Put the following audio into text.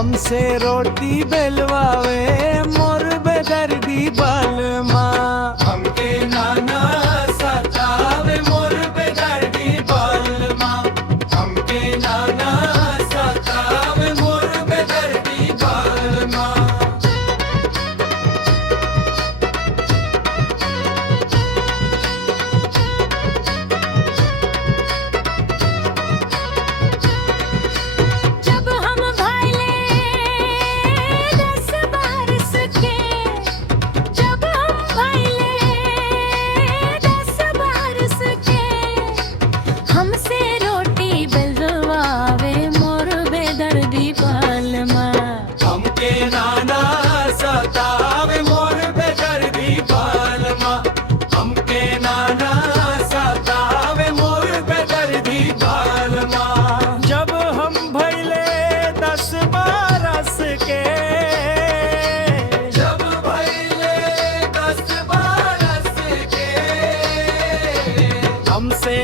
हमसे रोटी बेलवावे मोर बेदर्दी बालमा। हमके नाना सतावे मोर बेदर्दी बालमा। हमके नाना सतावे मोर बेदर्दी बालमा। हमके नाना सतावे मोर बेदर्दी बालमा। हमके नाना सतावे मोर बेदर्दी बालमा। जब हम भइले 10 बरस के, जब भइले 10 बरस के, हमसे